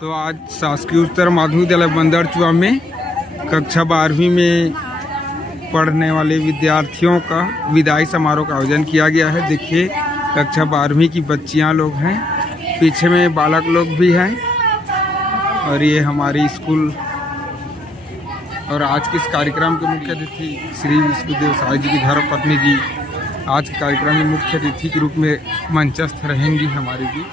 तो आज शासकीय उच्चतर माध्यमिक विद्यालय बंदरचुआ में कक्षा 12वीं में पढ़ने वाले विद्यार्थियों का विदाई समारोह का आयोजन किया गया है। देखिए कक्षा 12वीं की बच्चियां लोग हैं, पीछे में बालक लोग भी हैं और ये हमारी स्कूल। और आज के इस कार्यक्रम के मुख्य अतिथि श्री विष्णुदेव साई जी की धर्मपत्नी जी आज के कार्यक्रम में मुख्य अतिथि के रूप में मंचस्थ रहेंगी हमारी जी।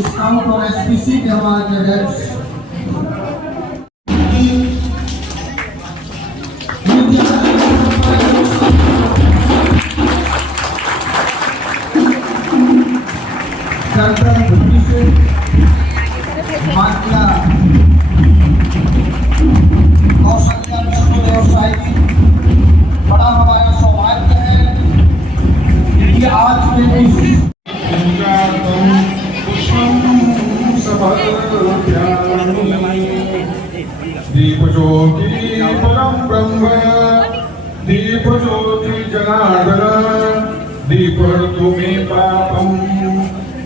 स्काउट और एसपीसी के हमारे कैडेट्स कौशल्या विष्णुदेव साई जी, बड़ा हमारा सौभाग्य है कि आज के इस दीप ज्योति परम ब्रह्म, दीप ज्योति जनार्दन, दीप तुम्हें पापम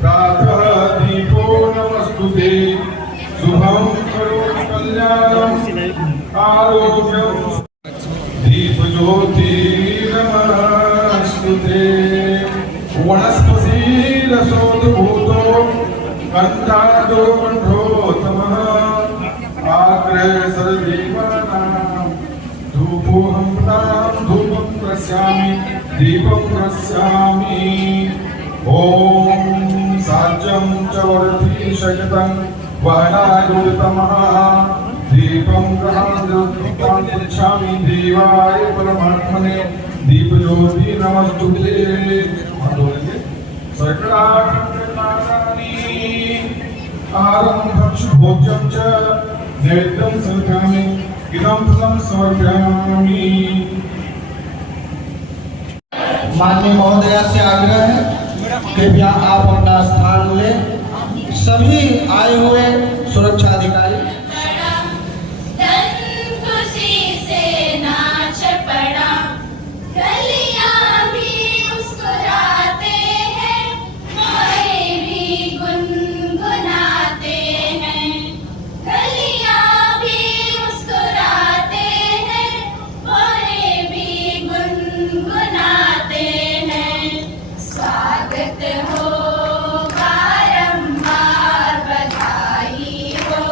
प्रातः दीपो नमस्तुते, शुभम करोति कल्याणम आरोग्यम, दीप ज्योति नमस्तुते। वनस्पति रसोद्भूतो कंठादो कंठोत्तमः, आग्रेसरदीवानां धूपोऽहं प्रदां धूपं प्रस्यामि दीपं प्रस्यामि। ॐ साज्यं च वर्धि शयतं वहनायुतमः, दीपं गृहां पृच्छामि देवाय परमात्मने, दीपज्योति नमस्तुते। सकलाकण्टनानि आरम्भक्ष भोज्यं च नैवेद्यं समर्पयामि, इदं फलं समर्पयामि। माननीय महोदया से आग्रह है कृपया आप अपना स्थान लें। सभी आए हुए सुरक्षा अधिकारी हो बारंबार बधाई हो।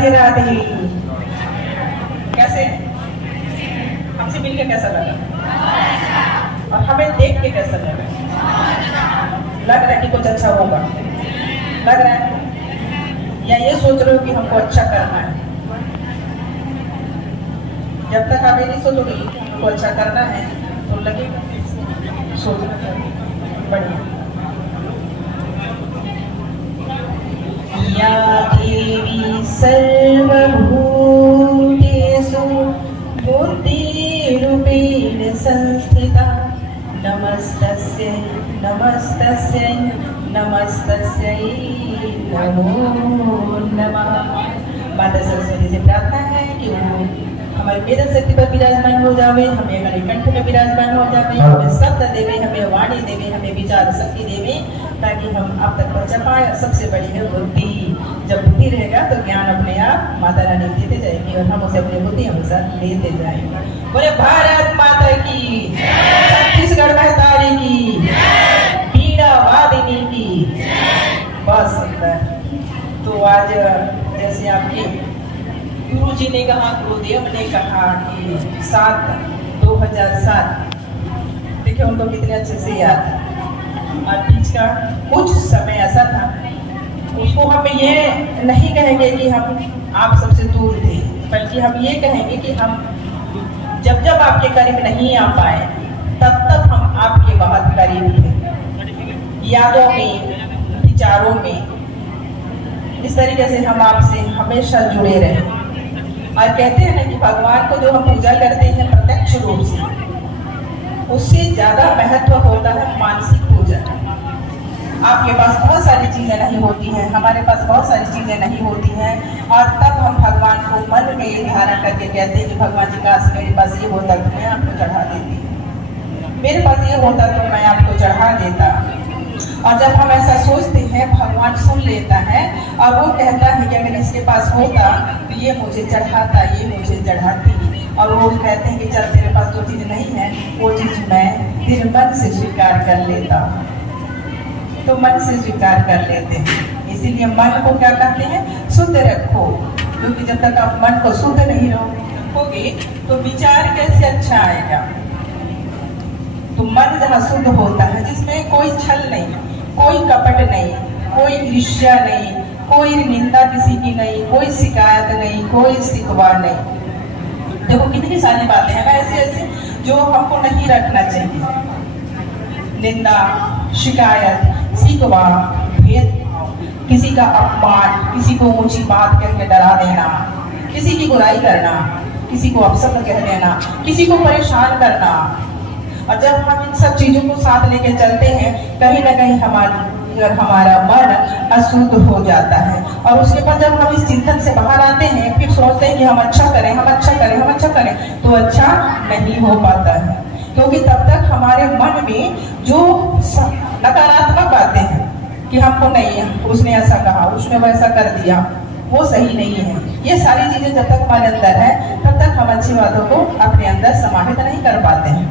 राधे राधे। कैसे हमसे मिलके कैसा लगा और हमें देख के कैसा लगा? लग रहा है कि कुछ अच्छा होगा? लग रहा है या ये सोच रहे हो कि हमको अच्छा करना है? जब तक आप ये नहीं सोचोगे कि हमको अच्छा करना है तो लगेगा सोचना बढ़िया। या देवी सर्वभूतेषु बुद्धिरूपेण संस्थिता नमस्तस्यै नमस्तस्यै नमस्तस्यै नमो नमः। माता सरस्वती से प्रार्थना है कि वो हमारे वेद शक्ति पर विराजमान हो जावे, हमें हमारे कंठ में विराजमान हो जावे, हमें शब्द देवे, हमें वाणी देवे, हमें विचार शक्ति देवे, ताकि हम आप तक पहुंचा पाए। सबसे बड़ी है बुद्धि। जब बुद्धि रहेगा तो ज्ञान अपने आप माता रानी देते जाएगी और हम उसे अपनी बुद्धि हमेशा लेते जाएंगे। बोले भारत माता की, छत्तीसगढ़ महतारी की, बीड़ा वादिनी की। बहुत सुंदर। तो आज जैसे आपके गुरु जी ने कहा, गुरुदेव ने कहा कि 7/2007, देखिए उनको कितने अच्छे से याद है। और बीच का कुछ समय ऐसा था, उसको हम ये नहीं कहेंगे कि हम आप सबसे दूर थे, बल्कि हम ये कहेंगे कि हम जब जब आपके करीब नहीं आ पाए तब तक हम आपके बहुत करीब थे, यादों में, विचारों में। इस तरीके से हम आपसे हमेशा जुड़े रहे। और कहते हैं ना कि भगवान को जो हम पूजा करते हैं प्रत्यक्ष रूप से, उससे ज्यादा महत्व होता है मानसिक पूजा। आपके पास बहुत सारी चीजें नहीं होती हैं, हमारे पास बहुत सारी चीजें नहीं होती हैं, और तब हम भगवान को मन में ये धारण करके कहते हैं कि भगवान जी काश मेरे पास ये होता तो मैं आपको चढ़ा देती, मेरे पास ये होता तो मैं आपको चढ़ा देता। और जब हम ऐसा सोचते हैं भगवान सुन लेता है और वो कहता है कि अगर इसके पास होता तो ये मुझे चढ़ाता, ये मुझे चढ़ाती। और वो कहते हैं कि चल तेरे पास जो चीज़ नहीं है वो चीज़ मैं दिल मन से स्वीकार कर लेता। तो मन से स्वीकार कर लेते हैं। इसीलिए मन को क्या कहते हैं? शुद्ध रखो, क्योंकि जब तक आप मन को शुद्ध नहीं रखोगे तो विचार कैसे अच्छा आएगा। तो मन जहाँ शुद्ध होता है, जिसमें कोई छल नहीं, कोई कपट नहीं, कोई ईर्ष्या नहीं, कोई निंदा किसी की नहीं, कोई शिकायत नहीं, कोई शिकवा नहीं। देखो कितनी सारी बातें हैं ऐसे ऐसे जो हमको नहीं रखना चाहिए। निंदा, शिकायत, शिकवा, भेदभाव, किसी का अपमान, किसी को ऊंची बात कह के डरा देना, किसी की बुराई करना, किसी को अपशब्द कह देना, किसी को परेशान करना। और जब हम इन सब चीजों को साथ लेके चलते हैं, कहीं ना कहीं हमारा मन अशुद्ध हो जाता है। और उसके बाद जब हम इस चिंतन से बाहर आते हैं, फिर सोचते हैं कि हम अच्छा करें, हम अच्छा करें, हम अच्छा करें, तो अच्छा नहीं हो पाता है। क्योंकि तब तक हमारे मन में जो नकारात्मक बातें हैं कि हमको नहीं, उसने ऐसा कहा, उसने वैसा कर दिया, वो सही नहीं है। ये सारी चीजें जब तक हमारे अंदर है तब तक हम अच्छी बातों को अपने अंदर समाहित नहीं कर पाते हैं।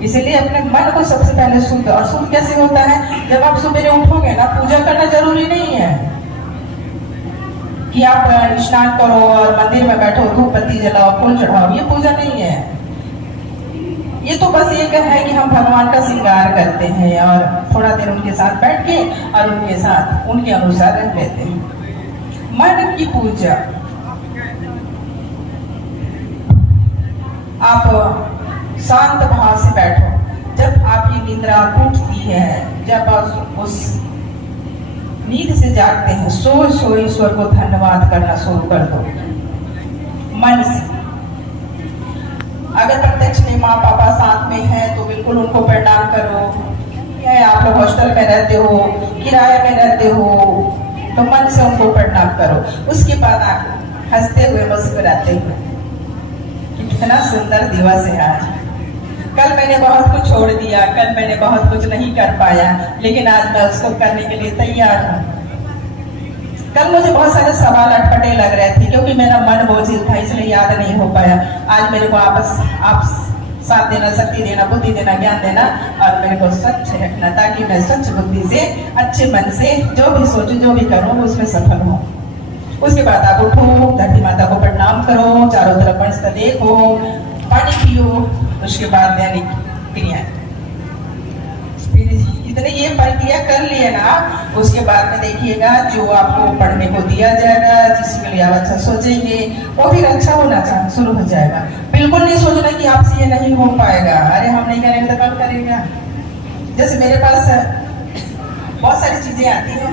इसीलिए अपने मन को सबसे पहले शुद्ध, और शुद्ध कैसे होता है? जब आप सुबह उठोगे ना, पूजा करना जरूरी नहीं है कि आप स्नान करो और मंदिर में बैठो, धूप बत्ती जलाओ, फूल चढ़ाओ, ये पूजा नहीं है। ये तो बस ये है कि हम भगवान का श्रृंगार करते हैं और थोड़ा देर उनके साथ बैठ के और उनके साथ उनके अनुसार रह लेते हैं। मन की पूजा, आप शांत भाव से बैठो। जब आपकी निद्रा टूटती है, जब आप उस नींद से जागते हैं, सोए सोए ईश्वर को धन्यवाद करना शुरू कर दो मन से। अगर प्रत्यक्ष में माँ पापा साथ में हैं तो बिल्कुल उनको प्रणाम करो। या आप लोग हॉस्टल में रहते हो, किराए में रहते हो, तो मन से उनको प्रणाम करो। उसके बाद आप हंसते हुए, मुस्कुराते हुए, कितना सुंदर दिवस है आज। कल मैंने बहुत कुछ छोड़ दिया, कल मैंने बहुत कुछ नहीं कर पाया, लेकिन आज मैं उसको करने के लिए तैयार हूँ। कल मुझे बहुत सारे सवाल अटपटे लग रहे थे क्योंकि मेरा मन बोझिल था, इसलिए याद नहीं हो पाया। आज मेरे को आप साथ देना, शक्ति देना, बुद्धि देना, ज्ञान देना और मेरे को स्वच्छ रखना, ताकि मैं स्वच्छ बुद्धि से, अच्छे मन से जो भी सोचूं, जो भी करूं, उसमें सफल हूँ। उसके बाद आप उठो, धरती माता को प्रणाम करो, चारों तरफ पंचता देखो, पानी पियो, उसके बाद दैनिक क्रिया। फिर इतने ये प्रक्रिया कर लिए ना, उसके बाद में देखिएगा जो आपको पढ़ने को दिया जाएगा, जिसके लिए आप अच्छा सोचेंगे, वो फिर अच्छा होना शुरू हो जाएगा। बिल्कुल नहीं सोचना कि आपसे ये नहीं हो पाएगा, अरे हम नहीं करेंगे तो कब करेगा। जैसे मेरे पास बहुत सारी चीजें आती हैं,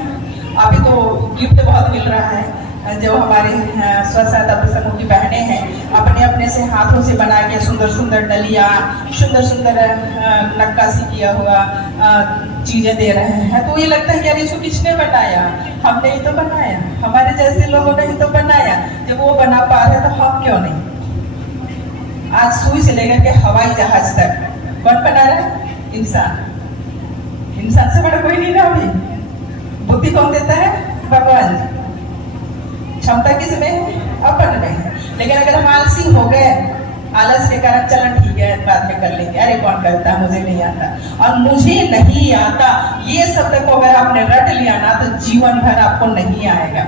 अभी तो गिफ्ट बहुत मिल रहा है, जो हमारे स्वसहायता समूह की बहनें हैं, अपने अपने से हाथों से बना के सुंदर सुंदर डलिया, सुंदर सुंदर नक्काशी किया हुआ चीजें दे रहे हैं। तो ये लगता है कि यार इसको किसने बनाया, हमने ही तो बनाया, हमारे जैसे लोगों ने ही तो बनाया। जब वो बना पा रहे तो हम क्यों नहीं। आज सुई से लेकर के हवाई जहाज तक कौन बना रहा है? इंसान से बड़ा कोई नहीं रहा। अभी बुद्धि कौन देता है? भगवान जी। क्षमता किसमें है? अपन में है। लेकिन अगर हम आलसी हो गए, आलस के कारण चलन ठीक है बाद में कर लेंगे, अरे कौन करता है, मुझे नहीं आता। और मुझे नहीं आता ये शब्द को अगर आपने रट लिया ना तो जीवन भर आपको नहीं आएगा।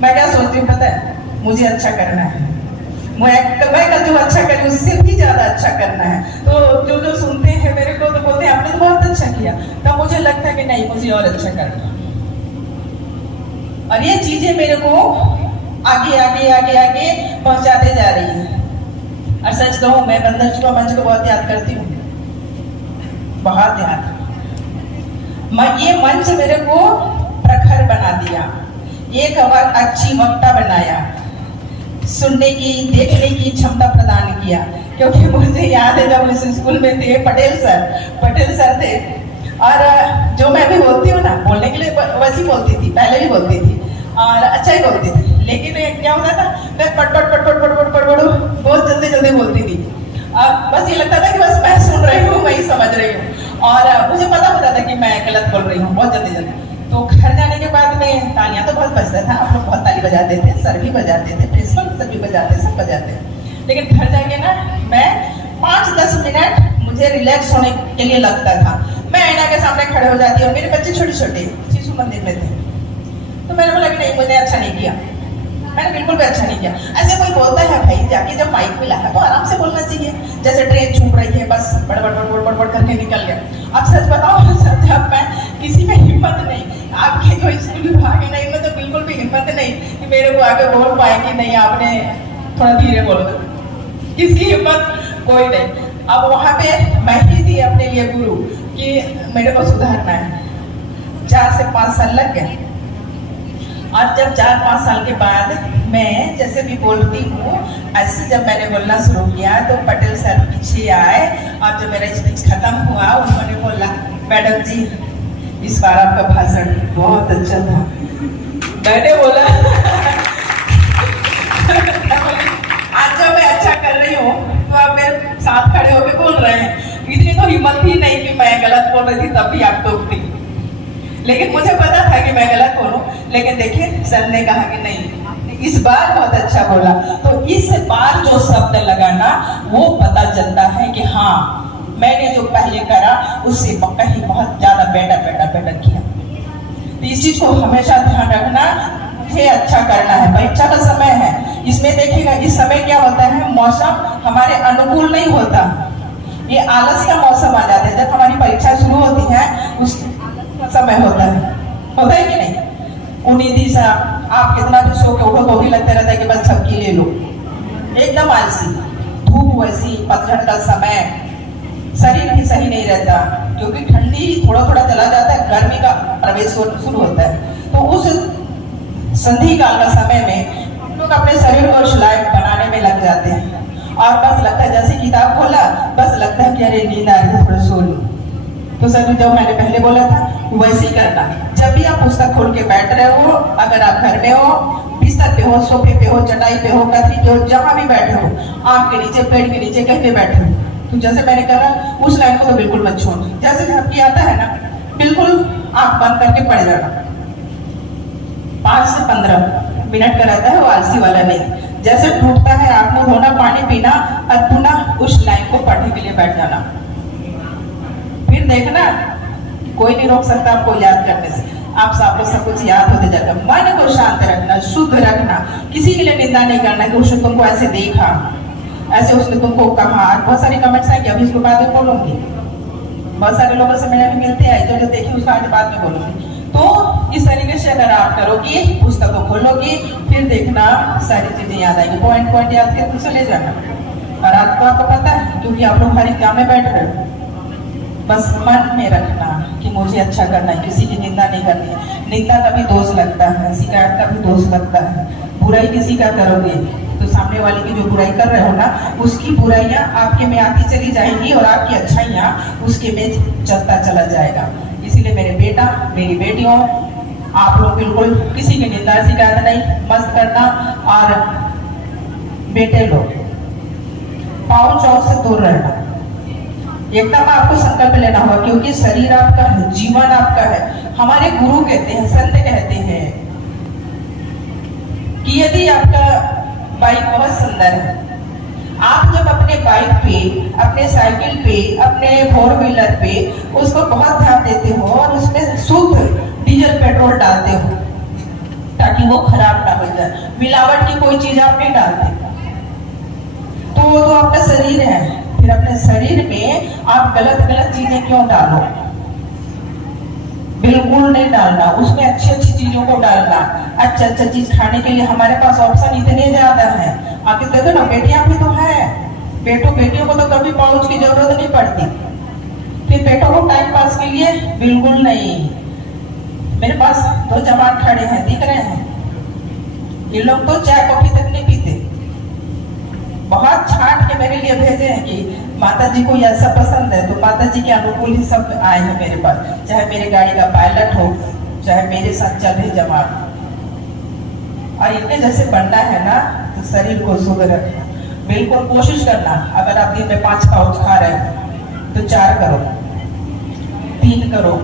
मैं क्या सोचती हूँ पता है? मुझे अच्छा करना है, मैं कल जो अच्छा करी उससे भी ज्यादा अच्छा करना है। तो जो सुनते हैं मेरे को तो बोलते हैं आपने तो बहुत अच्छा किया, तो मुझे लगता है कि नहीं, मुझे और अच्छा करना। और ये चीजें मेरे को आगे आगे आगे आगे पहुंचाते जा रही है। और सच कहूं, मैं बंदर चुका मंच को बहुत याद करती हूँ, बहुत याद। ये मंच मेरे को प्रखर बना दिया, एक अच्छी वक्ता बनाया, सुनने की देखने की क्षमता प्रदान किया। क्योंकि मुझे याद है जब इस स्कूल में थे पटेल सर थे, और जो मैं भी बोलती हूँ ना, बोलने के लिए वैसी बोलती थी, पहले भी बोलती थी और अच्छा ही बोलती थी। लेकिन क्या होता था, मैं पट बहुत जल्दी जल्दी बोलती थी। बस ये लगता था कि बस मैं सुन रही हूँ, मैं ही समझ रही हूँ, और मुझे पता होता था कि मैं गलत बोल रही हूँ बहुत जल्दी जल्दी। तो घर जाने के बाद में तालियां तो बहुत बजता था, आप लोग बहुत ताली बजाते थे, सर भी बजाते थे, प्रिंसिपल सर भी बजाते, सब बजाते। लेकिन घर जाके ना मैं 5-10 मिनट मुझे रिलैक्स होने के लिए लगता था। मैं आईना के सामने खड़े हो जाती और मेरे बच्चे छोटे छोटे शिशु मंदिर में थे। तो मैंने बोला कि नहीं, मुझे अच्छा नहीं किया, मैंने बिल्कुल भी अच्छा नहीं किया। ऐसे कोई बोलता है भाई, जाके जब माइक मिला है तो आराम से बोलना चाहिए, जैसे ट्रेन छूट रही है बस बड़ करके निकल गया। अब सच बताओ, जब मैं किसी में हिम्मत नहीं, आपके जो स्कूल विभाग है नहीं, में तो बिल्कुल भी हिम्मत नहीं कि मेरे को आगे बोल पाएंगे, नहीं आपने थोड़ा धीरे बोल दो, किसी हिम्मत कोई नहीं। अब वहां पे मैं ही थी अपने लिए गुरु कि मेरे को सुधारना है। 4 से 5 साल लग गए, और जब 4-5 साल के बाद मैं जैसे भी बोलती हूँ, ऐसे जब मैंने बोलना शुरू किया तो पटेल सर पीछे आए, और जब मेरा स्पीच खत्म हुआ उन्होंने बोला, मैडम जी इस बार आपका भाषण बहुत अच्छा था। मैंने बोला आज जब मैं अच्छा कर रही हूँ तो आप मेरे साथ खड़े होकर बोल रहे हैं। इतनी तो हिम्मत ही नहीं कि मैं गलत बोल रही थी तब भी आप टोकती। लेकिन मुझे पता था कि मैं गलत बोलूं, लेकिन देखिए सर ने कहा कि नहीं इस बार बहुत अच्छा बोला। तो इस बार जो शब्द लगाना वो पता चलता है कि हाँ मैंने जो पहले करा उससे कहीं बहुत ज्यादा बेटर किया। तो इस चीज को हमेशा ध्यान रखना, मुझे अच्छा करना है। परीक्षा का समय है, इसमें देखिएगा इस समय क्या होता है, मौसम हमारे अनुकूल नहीं होता, ये आलस का मौसम आ जाता है। जब हमारी परीक्षा शुरू होती है उस समय होता है कि नहीं? उन्नीदी सा आप कितना भी सो के उठो तो भी लगता रहता है कि बस छपकी ले लो, एकदम आलसी। धूप वैसी, पतझड़ का समय, शरीर भी सही नहीं रहता, क्योंकि ठंडी थोड़ा चला जाता है, गर्मी का प्रवेश शुरू होता है। तो उस संधि काल का समय में हम लोग अपने शरीर को लायक बनाने में लग जाते हैं, और बस लगता है जैसे किताब खोला बस लगता है कि अरे नींद आ रही है, थोड़ा सो लूं। तो सर जो मैंने पहले बोला था वैसे ही करना। जब भी आप पुस्तक खोल के बैठ रहे हो, अगर आप घर में हो, बिस्तर पे हो, सोफे पे हो, चटाई पे हो, गद्दी पे हो, जहां भी बैठे हो, आंख के नीचे, पेड़ के नीचे, कहीं पे बैठे हो, तो जैसे मैंने कहा उस लाइन को तो बिल्कुल मत छोड़। जैसे झपकी आता है ना, बिल्कुल आंख बंद करके पड़ जाना। 5 से 15 मिनट का रहता है, वो आलसी वाला नहीं। जैसे टूटता है आंख मुंह धोना, पानी पीना, और पुनः उस लाइन को पढ़ने के लिए बैठ जाना। फिर देखना कोई नहीं रोक सकता आपको याद करने से। आप सब कुछ याद होते जाएगा। मन को शांत रखना, शुद्ध रखना, किसी के लिए निंदा नहीं करना कि उसने तुमको ऐसे देखा, ऐसे उसने तुमको कहा। बहुत सारे कमेंट्स आएंगे, अभी इसको बाद में बोलूंगी। बहुत सारे लोगों से मैंने मिलते हैं, जो देखी उसका आज बाद में बोलूंगी। तो इस तरीके से अगर आप करोगे, पुस्तक को खोलोगे, फिर देखना सारी चीजें याद आएगी। पॉइंट पॉइंट याद करके चले जाना। और आपको पता है, क्योंकि आप लोग हर एग्जाम में बैठ रहे हो, बस मन में रखना कि मुझे अच्छा करना है, किसी की निंदा नहीं करनी है। निंदा का भी दोष लगता है, शिकायत का भी दोष लगता है। बुराई किसी का करोगे तो सामने वाले की जो बुराई कर रहे हो ना, उसकी बुराइयां आपके में आती चली जाएंगी और आपकी अच्छाइयां उसके में चलता चला जाएगा। इसीलिए मेरे बेटा, मेरी बेटियों, आप लोग बिल्कुल किसी की निंदा शिकायत नहीं मत करना। और बेटे लोग, पाँव चौक से दूर रहना। एकदम आपको संकल्प लेना होगा, क्योंकि शरीर आपका है, जीवन आपका है। हमारे गुरु कहते हैं, संत कहते हैं कि यदि आपका बाइक बहुत सुंदर है, आप जब अपने बाइक पे, अपने साइकिल पे, अपने 4 व्हीलर पे उसको बहुत ध्यान देते हो और उसमें शुद्ध डीजल पेट्रोल डालते हो ताकि वो खराब ना हो जाए, मिलावट की कोई चीज आप नहीं डालते, तो वो तो आपका शरीर है। फिर अपने शरीर में आप गलत चीजें क्यों डालो? बिल्कुल नहीं डालना। उसमें अच्छी अच्छी चीजों को डालना। अच्छा चीज खाने के लिए हमारे पास ऑप्शन इतने ज्यादा है। आगे देखो ना, बेटियां भी तो है, बेटियों को तो कभी पाउच की जरूरत नहीं पड़ती। फिर बेटों को टाइम पास के लिए बिल्कुल नहीं। मेरे पास 2 जवान खड़े हैं, दिख रहे हैं, ये लोग तो चाय कॉफी तक नहीं पीते। बहुत छाट के मेरे लिए भेजे हैं कि माता जी को ऐसा पसंद है, तो माता जी के अनुकूल ही सब आए हैं मेरे पास। चाहे मेरे गाड़ी का पायलट हो, चाहे मेरे साथ चल रहे जवान। और इतने जैसे बनना है ना, तो शरीर को शुद्ध रखना। बिल्कुल कोशिश करना। अगर आप दिन में 5 पाउच खा रहे हो तो 4 करो, 3 करो,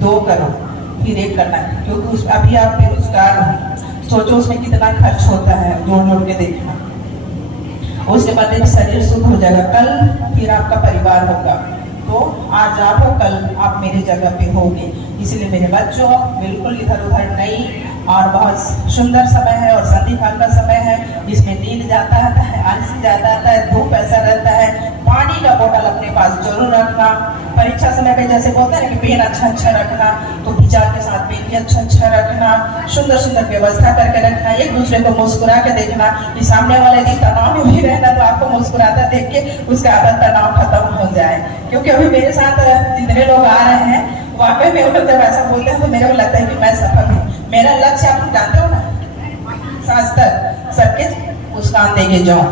2 करो, फिर 1 करना है। क्योंकि अभी आप बेरोजगार हो, सोचो उसमें कितना खर्च होता है, जोड़ के देखना। उसके बाद जब शरीर शुद्ध हो जाएगा, कल फिर आपका परिवार होगा। तो आज आप हो, कल आप मेरी जगह पे होंगे। इसलिए मेरे बच्चों, बिल्कुल इधर उधर नहीं। और बहुत सुंदर समय है और संधि काल का समय है। इसमें नींद जाता है, आलसी जाता है, धूप ऐसा रहता है। पानी का बोतल अपने पास जरूर रखना। परीक्षा समय पे जैसे बोलते हैं कि पेन अच्छा रखना, तो विचार के साथ पेन भी अच्छा रखना। सुंदर व्यवस्था करके रखना। एक दूसरे को मुस्कुरा के देखना कि सामने वाले यदि तनाव में भी रहना तो आपको मुस्कुराता देख के उसका आधा तनाव खत्म हो जाए। क्योंकि अभी मेरे साथ जितने लोग आ रहे हैं, वाकई में जब ऐसा बोलते हैं तो मेरे को लगता है कि मैं सफल हूँ। मेरा लक्ष्य आप जानते हो ना, शास्त्र सबके मुस्कान देके जाओ।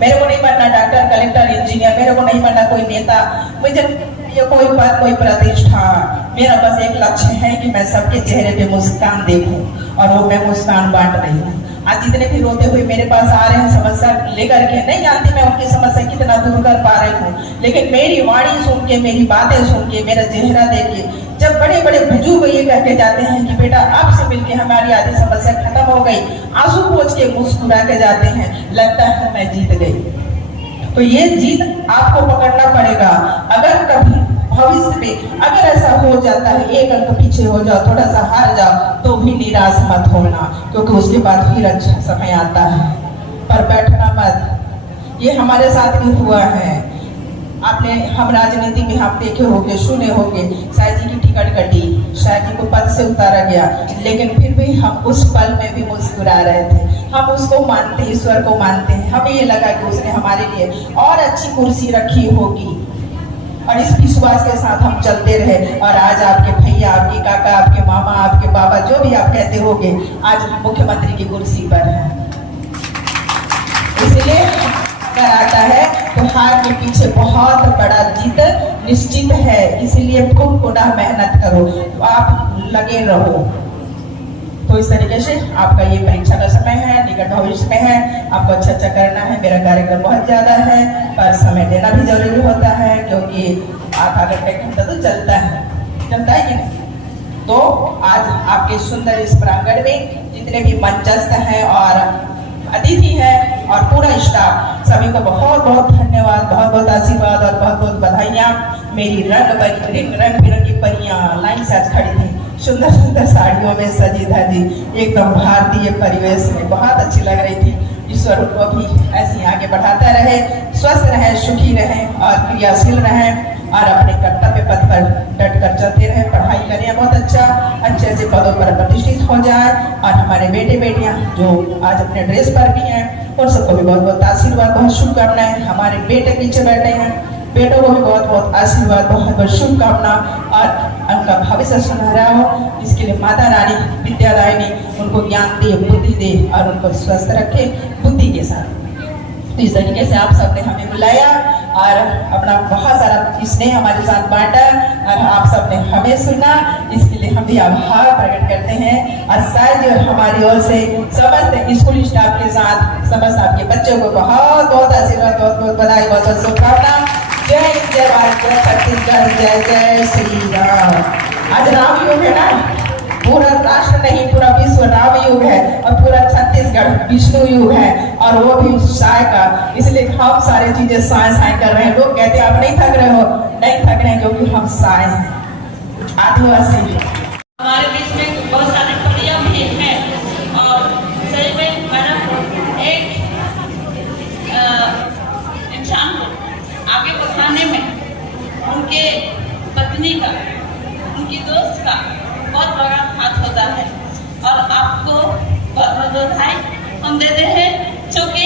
मेरे को नहीं बनना डॉक्टर, कलेक्टर, इंजीनियर, मेरे को नहीं बनना कोई नेता, मुझे ये कोई बात, कोई प्रतिष्ठा। मेरा बस एक लक्ष्य है कि मैं सबके चेहरे पे मुस्कान देखूं, और वो मैं मुस्कान बांट रही हूँ। आज जितने भी रोते हुए मेरे पास आ रहे हैं समस्या लेकर के, नहीं जानती मैं उनकी समस्या कितना दूर कर पा रही हूँ, लेकिन मेरी वाणी सुन के, मेरी बातें सुन के, मेरा चेहरा देख के, जब बड़े बड़े बुजुर्ग ये कहते जाते हैं कि बेटा आपसे मिलके हमारी आधी समस्या खत्म हो गई, आंसू पोंछ के मुस्कुरा के जाते हैं, लगता है मैं जीत गई। तो ये जीत आपको पकड़ना पड़ेगा। अगर कभी भविष्य में अगर ऐसा हो जाता है, 1 अंक पीछे हो जाओ, थोड़ा सा हार जाओ, तो भी निराश मत होना, क्योंकि उसके बाद फिर अच्छा समय आता है। पर बैठना मत। ये हमारे साथ भी हुआ है। आपने, हम राजनीति में आप देखे होंगे, सुने होंगे, शायद जी की टिकट कटी, शायद जी को पद से उतारा गया, लेकिन फिर भी हम उस पल में भी मुस्कुरा रहे थे। हम उसको मानते, ईश्वर को मानते हैं। हमें ये लगा कि उसने हमारे लिए और अच्छी कुर्सी रखी होगी, और इस विश्वास के साथ हम चलते रहे। और आज आपके भैया, आपके काका, आपके मामा, आपके बाबा, जो भी आप कहते होंगे, आज मुख्यमंत्री की कुर्सी पर है। इसलिए अगर आता है तो हार के पीछे बहुत बड़ा जीत निश्चित है। इसलिए खूब गुना मेहनत करो, तो आप लगे रहो। तो इस तरीके से आपका ये परीक्षा का समय है, निकट भविष्य में है, आपको अच्छा करना है। मेरा कार्यक्रम बहुत ज्यादा है, पर समय देना भी जरूरी होता है, क्योंकि आधा घंटा तो चलता है कि नहीं। तो आज आपके सुंदर इस प्रांगण में जितने भी मंचस्थ हैं और अतिथि है और पूरा स्टाफ, सभी को बहुत बहुत धन्यवाद, बहुत बहुत आशीर्वाद और बहुत बहुत बधाइयाँ। मेरी रंग बिरंगी परियां लाइन से आज खड़ी थी। सुंदर सुंदर साड़ियों में सजी धजी एकदम भारतीय परिवेश में बहुत अच्छी लग रही थी। ईश्वर उनको भी ऐसी आगे बढ़ाता रहे, स्वस्थ रहे, सुखी रहे और क्रियाशील रहे और अपने कर्तव्य पथ पर डट कर चलते रहे, पढ़ाई करें बहुत अच्छा, अच्छे अच्छे पदों पर प्रतिष्ठित हो जाए। और हमारे बेटे बेटियां जो आज अपने ड्रेस पर भी हैं उन सबको भी बहुत बहुत आशीर्वाद, बहुत शुभकामनाएं। हमारे बेटे पीछे बैठे हैं, बेटों को भी बहुत बहुत आशीर्वाद, बहुत बहुत शुभकामना और उनका भविष्य सुनहरा हो। इसके लिए माता रानी विद्यादायिनी उनको ज्ञान दे, बुद्धि दे और उनको स्वस्थ रखे बुद्धि के साथ। तो इस तरीके से आप सबने हमें बुलाया और अपना बहुत सारा स्नेह हमारे साथ बांटा और आप सबने हमें सुना, इसके लिए हम भी आभार प्रकट करते हैं। और शायद हमारी ओर से समस्त स्कूल स्टाफ के साथ समस्त आपके बच्चों को बहुत बहुत आशीर्वाद, बहुत बहुत बधाई, बहुत बहुत शुभकामना। जय हिंद, जय भारत, जय छत्तीसगढ़, जय जय श्री राम। आज राम युग है ना, पूरा राष्ट्र नहीं पूरा विश्व राम युग है और पूरा छत्तीसगढ़ विष्णु युग है और वो भी साय का। इसलिए हम सारी चीजें साय साय कर रहे हैं। लोग कहते हैं आप नहीं थक रहे हो, नहीं थक रहे हैं क्योंकि हम साय हैं, आदिवासी। हमारे बीच में बहुत सारी कड़ियाँ भी हैं और सही में मैडम एक इंसान को आगे बढ़ाने में उनके पत्नी का, उनकी दोस्त का बहुत बड़ा हाथ होता है और आपको बहुत बहुत बधाई हम देते हैं क्योंकि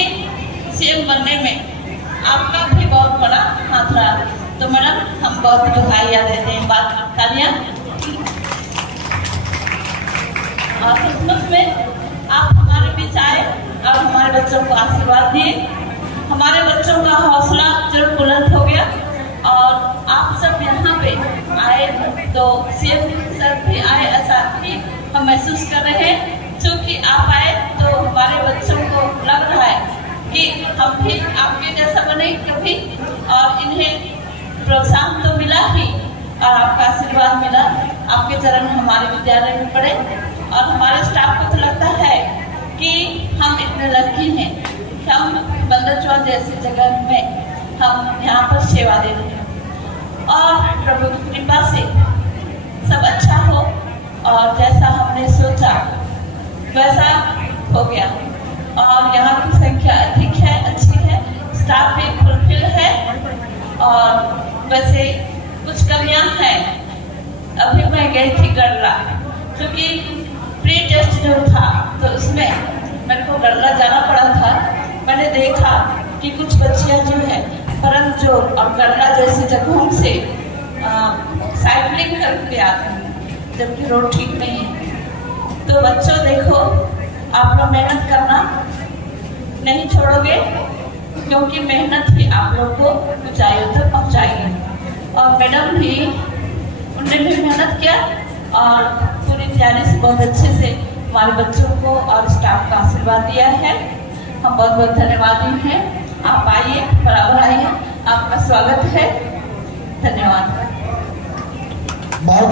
सीएम बनने में आपका भी बहुत बड़ा हाथ रहा। तो मैडम हम बहुत बधाइयाँ देते हैं, बात तालियाँ। और क्रिसमस में आप हमारे बीच आए और हमारे बच्चों को आशीर्वाद दिए, हमारे बच्चों का हौसला जरूर बुलंद हो गया और आप सब यहाँ पे आए तो सीएम सर भी आए, ऐसा भी हम महसूस कर रहे हैं। क्योंकि आप आए तो हमारे बच्चों को लग रहा है कि हम भी आपके जैसा बने कभी, और इन्हें प्रोत्साहन तो मिला ही और आपका आशीर्वाद मिला। आपके चरण हमारे विद्यालय में पड़े और हमारे स्टाफ को तो लगता है कि हम इतने लकी हैं कि हम बंदरचुआ जैसी जगह में हम यहाँ पर सेवा दे रहे हैं और प्रभु की कृपा से सब अच्छा हो और जैसा हमने सोचा वैसा हो गया। और यहाँ की संख्या अधिक है, अच्छी है, स्टाफ भी फुलफिल है और वैसे कुछ कमियाँ हैं। अभी मैं गई थी गड़ला, क्योंकि प्री टेस्ट जो था तो उसमें मेरे को गड़ला जाना पड़ा था। मैंने देखा कि कुछ बच्चियाँ जो है परंतु जो और गड़ला जैसी जगहों से साइकिलिंग करके आते हैं जबकि रोड ठीक नहीं है। तो बच्चों देखो, आप लोग मेहनत करना नहीं छोड़ोगे क्योंकि मेहनत ही आप लोग को ऊंचाइयों तक पहुंचाएगी। और मैडम भी, उन्होंने भी मेहनत किया और पूरी तैयारी से बहुत अच्छे से हमारे बच्चों को और स्टाफ का आशीर्वाद दिया है। हम बहुत बहुत धन्यवादी हैं। आप आइए, बराबर आइए, आपका स्वागत है। धन्यवाद। बहुत